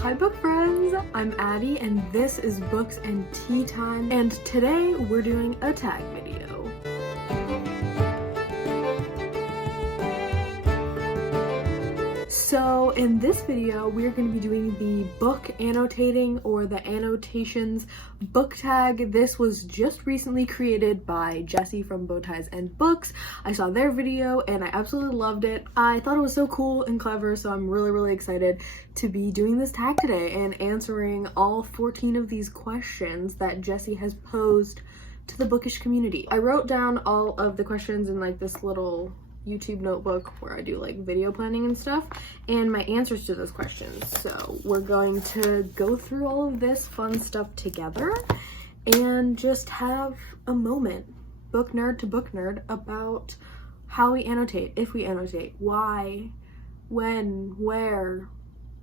Hi book friends, I'm Addie and this is Books and Tea Time, and today we're doing a tag video. So in this video, we're going to be doing the book annotating or the annotations book tag. This was just recently created by Jesse from BowtiesandBooks. I saw their video and I absolutely loved it. I thought it was so cool and clever, so I'm really excited to be doing this tag today and answering all 14 of these questions that Jesse has posed to the bookish community. I wrote down all of the questions in like this little YouTube notebook where I do like video planning and stuff, and my answers to those questions. So we're going to go through all of this fun stuff together and just have a moment, book nerd to book nerd, about how we annotate, if we annotate, why, when, where,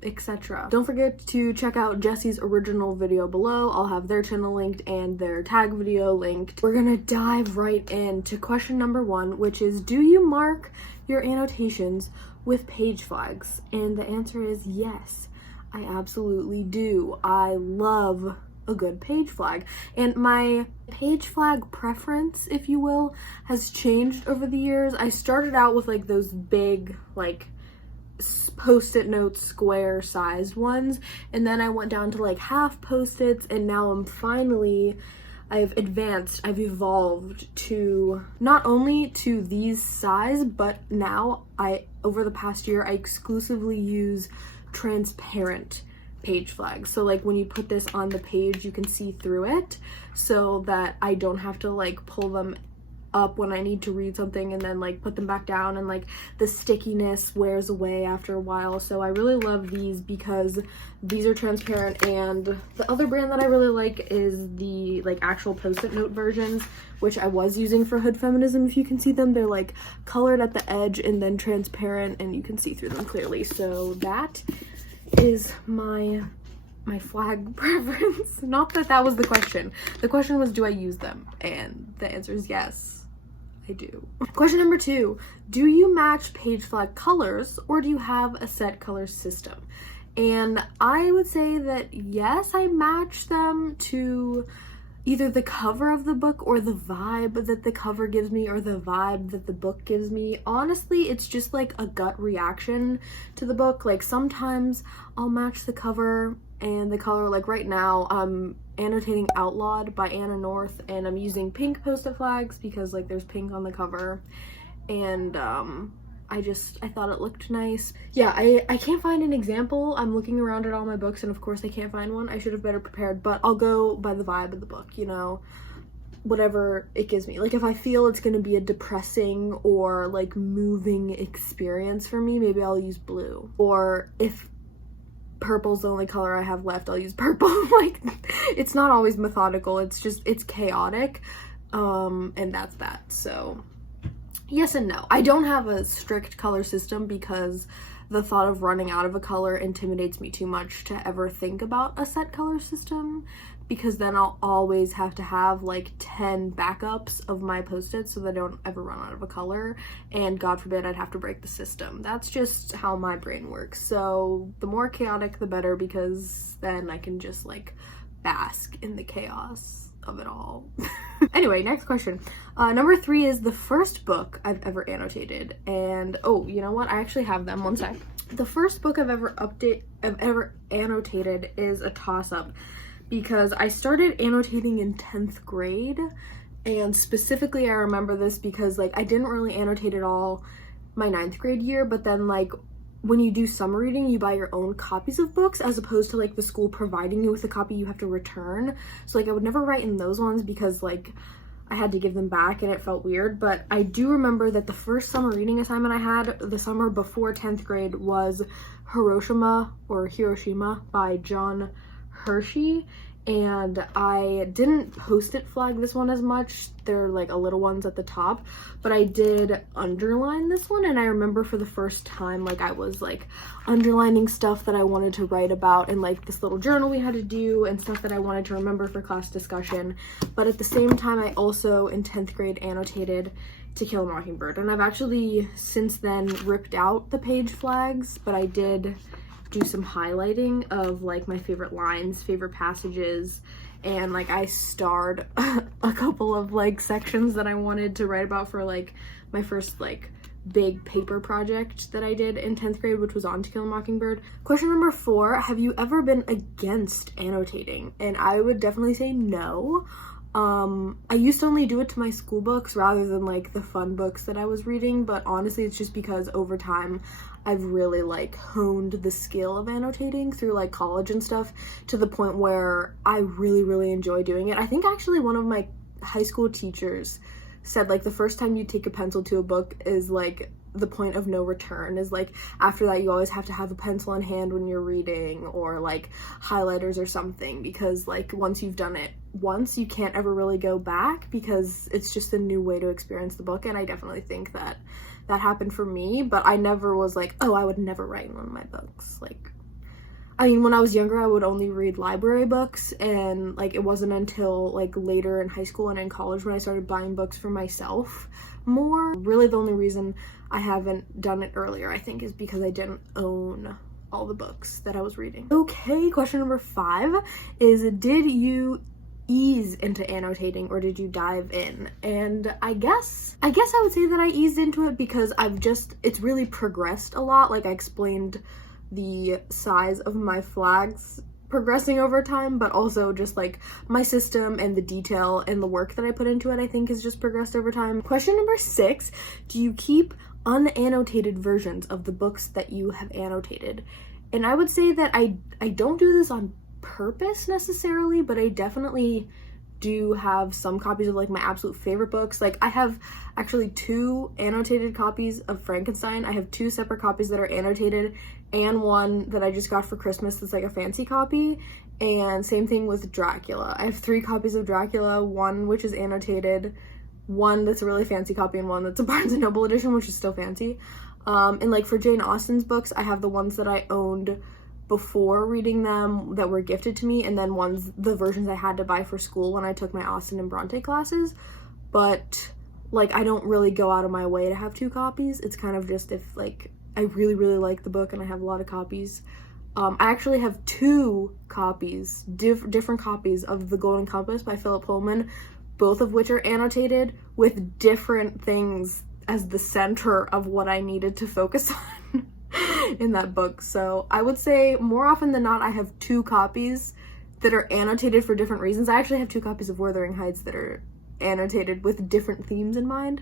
etc. Don't forget to check out Jesse's original video below. I'll have their channel linked and their tag video linked. We're gonna dive right into question number 1, which is, do you mark your annotations with page flags? And the answer is yes, I absolutely do. I love a good page flag, and my page flag preference, if you will, has changed over the years. I started out with like those big like post-it note square sized ones, and then I went down to like half post-its, and now I've evolved to not only to these size, but now over the past year I exclusively use transparent page flags. So like when you put this on the page, you can see through it, so that I don't have to like pull them up when I need to read something and then like put them back down, and like the stickiness wears away after a while. So I really love these because these are transparent, and the other brand that I really like is the like actual post-it note versions, which I was using for Hood Feminism. If you can see them, they're like colored at the edge and then transparent, and you can see through them clearly. So that is my flag preference. Not that that was the question. The question was, do I use them? And the answer is yes, I do. Question number 2, do you match page flag colors or do you have a set color system? And I would say that yes, I match them to either the cover of the book or the vibe that the cover gives me or the vibe that the book gives me. Honestly, it's just like a gut reaction to the book. Like sometimes I'll match the cover and the color. Like right now I'm annotating Outlawed by Anna North, and I'm using pink post-it flags because like there's pink on the cover, and I thought it looked nice. Yeah, I can't find an example. I'm looking around at all my books and of course I can't find one. I should have better prepared, but I'll go by the vibe of the book, you know, whatever it gives me. Like if I feel it's gonna be a depressing or like moving experience for me, maybe I'll use blue. Or if purple's the only color I have left, I'll use purple. Like it's not always methodical, it's chaotic, and that's that. So yes and no. I don't have a strict color system because the thought of running out of a color intimidates me too much to ever think about a set color system, because then I'll always have to have like 10 backups of my post-its so that I don't ever run out of a color, and God forbid I'd have to break the system. That's just how my brain works. So the more chaotic the better, because then I can just like bask in the chaos of it all. Anyway, next question. Number 3 is the first book I've ever annotated, and oh, you know what? I actually have them. One sec. The first book I've ever annotated is a toss-up, because I started annotating in 10th grade, and specifically I remember this because like I didn't really annotate at all my 9th grade year, but then like when you do summer reading, you buy your own copies of books as opposed to like the school providing you with a copy you have to return. So like I would never write in those ones because like I had to give them back and it felt weird. But I do remember that the first summer reading assignment I had the summer before 10th grade was Hiroshima by John Hershey, and I didn't post-it flag this one as much. They're like a little ones at the top, but I did underline this one, and I remember for the first time like I was like underlining stuff that I wanted to write about in like this little journal we had to do, and stuff that I wanted to remember for class discussion. But at the same time I also in 10th grade annotated To Kill a Mockingbird, and I've actually since then ripped out the page flags, but I did do some highlighting of like my favorite lines, favorite passages, and like I starred a couple of like sections that I wanted to write about for like my first like big paper project that I did in 10th grade, which was on To Kill a Mockingbird. Question number 4, have you ever been against annotating? And I would definitely say no. I used to only do it to my school books rather than like the fun books that I was reading, but honestly it's just because over time I've really like honed the skill of annotating through like college and stuff to the point where I really enjoy doing it. I think actually one of my high school teachers said like the first time you take a pencil to a book is like the point of no return, is like after that you always have to have a pencil in hand when you're reading, or like highlighters or something, because like once you've done it once you can't ever really go back because it's just a new way to experience the book. And I definitely think that that happened for me, but I never was like, oh, I would never write in one of my books. Like, I mean, when I was younger, I would only read library books, and like it wasn't until like later in high school and in college when I started buying books for myself more. Really the only reason I haven't done it earlier, I think, is because I didn't own all the books that I was reading. Okay, question number 5 is, did you ease into annotating or did you dive in? And I guess I would say that I eased into it because it's really progressed a lot. Like I explained the size of my flags progressing over time, but also just like my system and the detail and the work that I put into it, I think, has just progressed over time. Question number 6, do you keep unannotated versions of the books that you have annotated? And I would say that I don't do this on purpose necessarily, but I definitely do have some copies of like my absolute favorite books. Like I have actually 2 annotated copies of Frankenstein. I have 2 separate copies that are annotated and one that I just got for Christmas that's like a fancy copy. And same thing with Dracula. I have 3 copies of Dracula, one which is annotated, one that's a really fancy copy, and one that's a Barnes & Noble edition, which is still fancy. And like for Jane Austen's books, I have the ones that I owned before reading them that were gifted to me, and then the versions I had to buy for school when I took my Austen and Bronte classes. But like I don't really go out of my way to have 2 copies. It's kind of just if like I really like the book and I have a lot of copies. I actually have 2 copies, different copies of The Golden Compass by Philip Pullman, both of which are annotated with different things as the center of what I needed to focus on in that book. So I would say more often than not I have 2 copies that are annotated for different reasons. I actually have 2 copies of Wuthering Heights that are annotated with different themes in mind.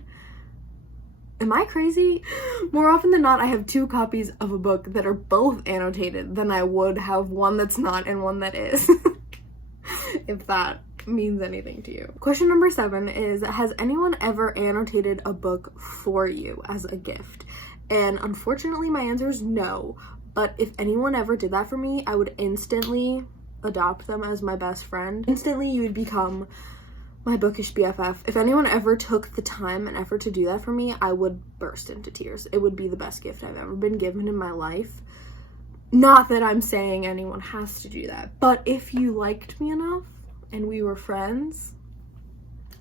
Am I crazy? More often than not I have 2 copies of a book that are both annotated than I would have one that's not and one that is. If that means anything to you. Question number 7 is, has anyone ever annotated a book for you as a gift? And unfortunately my answer is no, but if anyone ever did that for me, I would instantly adopt them as my best friend. Instantly you would become my bookish BFF. If anyone ever took the time and effort to do that for me, I would burst into tears. It would be the best gift I've ever been given in my life. Not that I'm saying anyone has to do that, but if you liked me enough and we were friends,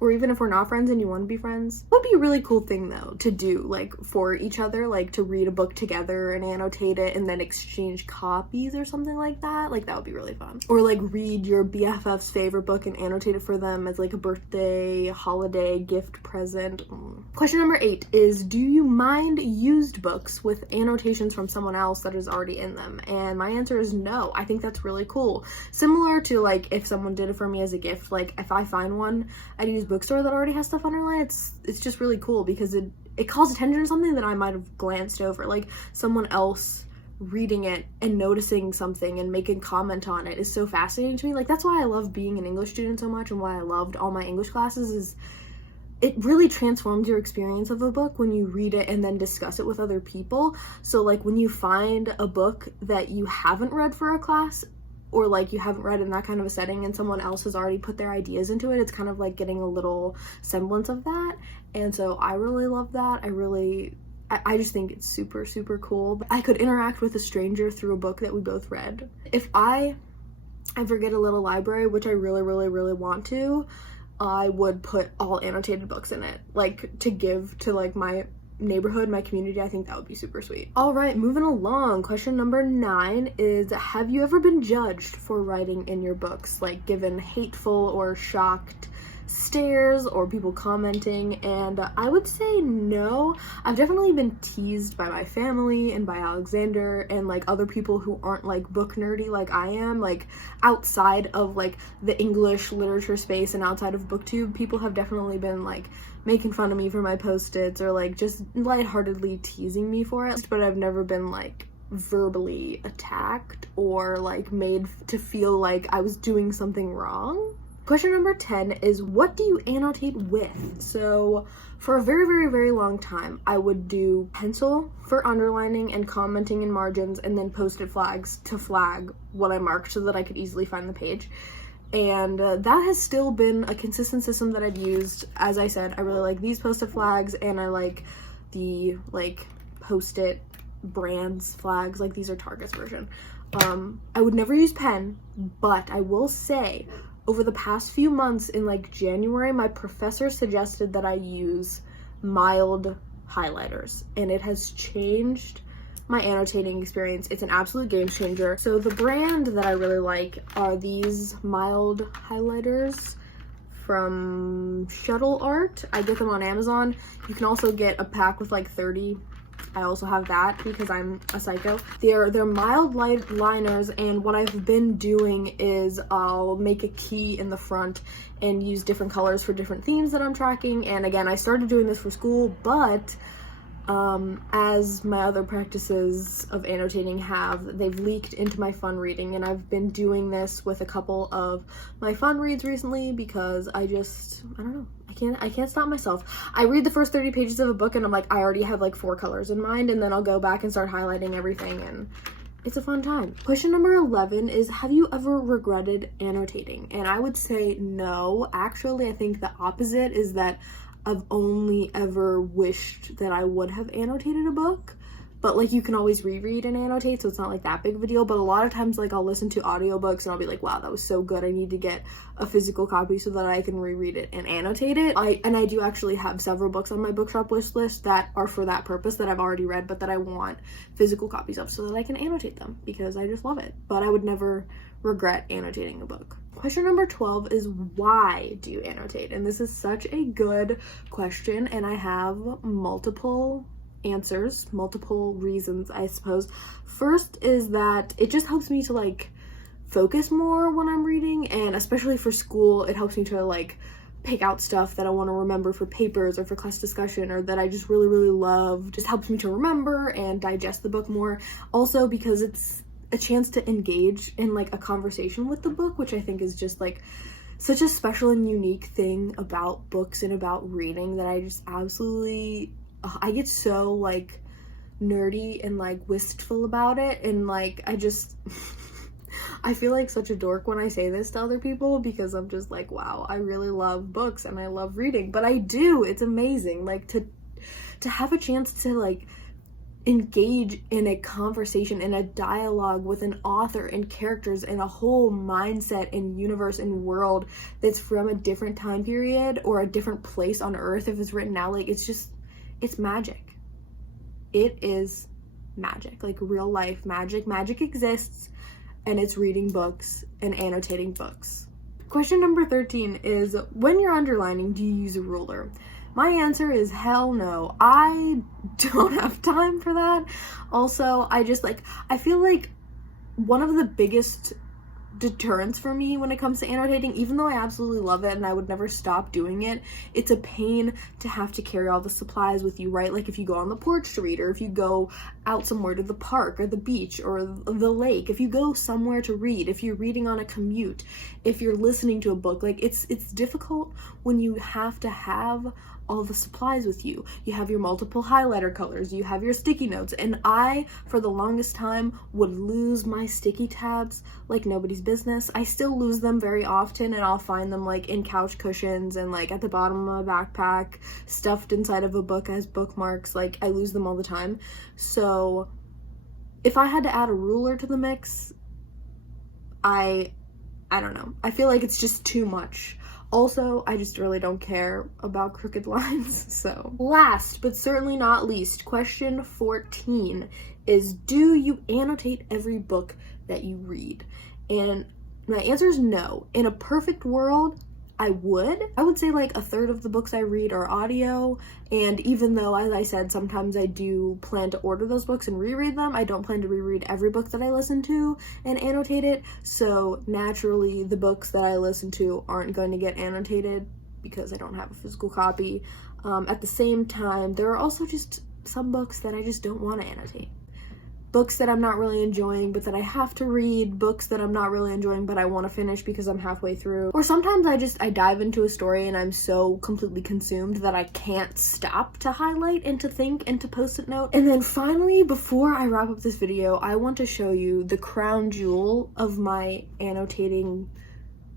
or even if we're not friends and you want to be friends, it would be a really cool thing though to do, like for each other, like to read a book together and annotate it and then exchange copies or something like that. Like that would be really fun. Or like read your BFF's favorite book and annotate it for them as like a birthday, holiday, gift present. Question number 8 is, do you mind used books with annotations from someone else that is already in them? And my answer is no. I think that's really cool. Similar to like if someone did it for me as a gift, like if I find one at a used bookstore that already has stuff underlined, it's just really cool because it calls attention to something that I might have glanced over. Like someone else reading it and noticing something and making comment on it is so fascinating to me. Like that's why I love being an English student so much, and why I loved all my English classes, is it really transforms your experience of a book when you read it and then discuss it with other people. So like when you find a book that you haven't read for a class, or like you haven't read in that kind of a setting and someone else has already put their ideas into it, it's kind of like getting a little semblance of that. And so I really love that. I just think it's super cool. I could interact with a stranger through a book that we both read. If I ever get a little library, which I really want to, I would put all annotated books in it, like to give to like my neighborhood, my community, I think that would be super sweet. All right, moving along. Question number 9 is, have you ever been judged for writing in your books? Like given hateful or shocked stares or people commenting? And I would say no. I've definitely been teased by my family and by Alexander and like other people who aren't like book nerdy like I am, like outside of like the English literature space and outside of booktube. People have definitely been like making fun of me for my post-its or like just lightheartedly teasing me for it, but I've never been like verbally attacked or like made to feel like I was doing something wrong. Question number 10 is, what do you annotate with? So for a very, very, very long time, I would do pencil for underlining and commenting in margins, and then post-it flags to flag what I marked so that I could easily find the page. And that has still been a consistent system that I've used. As I said, I really like these post-it flags, and I like the like post-it brands flags, like these are Target's version. I would never use pen, but I will say over the past few months in like January, my professor suggested that I use mild highlighters, and it has changed my annotating experience. It's an absolute game changer. So the brand that I really like are these mild highlighters from Shuttle Art. I get them on Amazon. You can also get a pack with like 30. I also have that because I'm a psycho. They're mild light liners, and what I've been doing is I'll make a key in the front and use different colors for different themes that I'm tracking. And again, I started doing this for school, but as my other practices of annotating they've leaked into my fun reading, and I've been doing this with a couple of my fun reads recently because I don't know, I can't stop myself. I read the first 30 pages of a book and I'm like, I already have like 4 colors in mind, and then I'll go back and start highlighting everything, and it's a fun time. Question number 11 is, have you ever regretted annotating? And I would say no. Actually, I think the opposite is that I've only ever wished that I would have annotated a book, but like you can always reread and annotate, so it's not like that big of a deal. But a lot of times like I'll listen to audiobooks and I'll be like, wow, that was so good, I need to get a physical copy so that I can reread it and annotate it. I do actually have several books on my bookshop wish list that are for that purpose, that I've already read but that I want physical copies of so that I can annotate them because I just love it. But I would never regret annotating a book. Question number 12 is, why do you annotate? And this is such a good question, and I have multiple answers, multiple reasons, I suppose. First is that it just helps me to like focus more when I'm reading, and especially for school, it helps me to like pick out stuff that I want to remember for papers or for class discussion, or that I just really, really love. Just helps me to remember and digest the book more. Also because it's a chance to engage in like a conversation with the book, which I think is just like such a special and unique thing about books and about reading that I just absolutely, I get so like nerdy and like wistful about it, and like I just I feel like such a dork when I say this to other people because I'm just like, wow, I really love books and I love reading. But I do, it's amazing, like to have a chance to like engage in a conversation, in a dialogue with an author and characters and a whole mindset and universe and world that's from a different time period or a different place on earth if it's written out. Like it's magic. It is magic, like real life magic. Magic exists, and it's reading books and annotating books. Question number 13 is, when you're underlining, do you use a ruler? My answer is hell no. I don't have time for that. Also, I feel like one of the biggest deterrents for me when it comes to annotating, even though I absolutely love it and I would never stop doing it, it's a pain to have to carry all the supplies with you, right? Like if you go on the porch to read, or if you go out somewhere to the park or the beach or the lake, if you go somewhere to read, if you're reading on a commute, if you're listening to a book, like it's difficult when you have to have all the supplies with you. You have your multiple highlighter colors, you have your sticky notes, and I, for the longest time, would lose my sticky tabs like nobody's business. I still lose them very often, and I'll find them like in couch cushions and like at the bottom of my backpack, stuffed inside of a book as bookmarks. Like I lose them all the time. So if I had to add a ruler to the mix, I don't know. I feel like it's just too much. Also, I just really don't care about crooked lines. So last but certainly not least, question 14 is, do you annotate every book that you read? And my answer is no. In a perfect world, I would say like a third of the books I read are audio, and even though, as I said, sometimes I do plan to order those books and reread them, I don't plan to reread every book that I listen to and annotate it, so naturally the books that I listen to aren't going to get annotated because I don't have a physical copy. At the same time, there are also just some books that I just don't want to annotate. Books that I'm not really enjoying but that I have to read, books that I'm not really enjoying but I want to finish because I'm halfway through. Or sometimes I dive into a story and I'm so completely consumed that I can't stop to highlight and to think and to post-it note. And then finally, before I wrap up this video, I want to show you the crown jewel of my annotating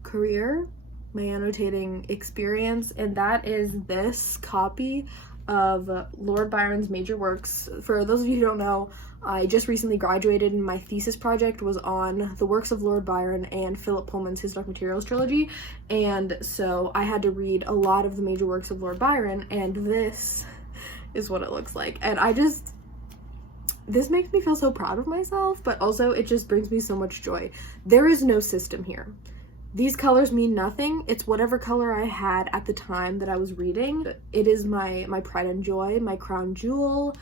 career, my annotating experience, and that is this copy of Lord Byron's major works. For those of you who don't know, I just recently graduated and my thesis project was on the works of Lord Byron and Philip Pullman's His Dark Materials trilogy, and so I had to read a lot of the major works of Lord Byron, and this is what it looks like. And this makes me feel so proud of myself, but also it just brings me so much joy. There is no system here. These colors mean nothing. It's whatever color I had at the time that I was reading. It is my pride and joy, my crown jewel,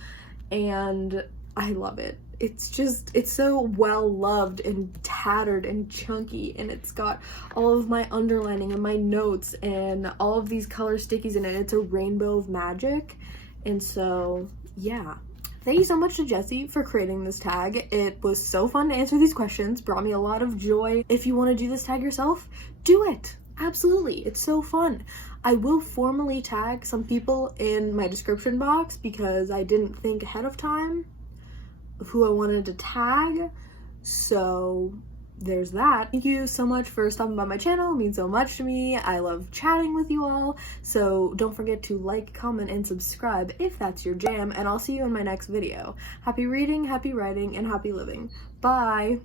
and I love it. It's so well loved and tattered and chunky, and it's got all of my underlining and my notes and all of these color stickies in it. It's a rainbow of magic, and so yeah. Thank you so much to Jesse for creating this tag. It was so fun to answer these questions, brought me a lot of joy. If you want to do this tag yourself, do it. Absolutely, it's so fun. I will formally tag some people in my description box because I didn't think ahead of time of who I wanted to tag, so there's that. Thank you so much for stopping by my channel. It means so much to me. I love chatting with you all, so don't forget to like, comment, and subscribe if that's your jam, and I'll see you in my next video. Happy reading, happy writing, and happy living. Bye!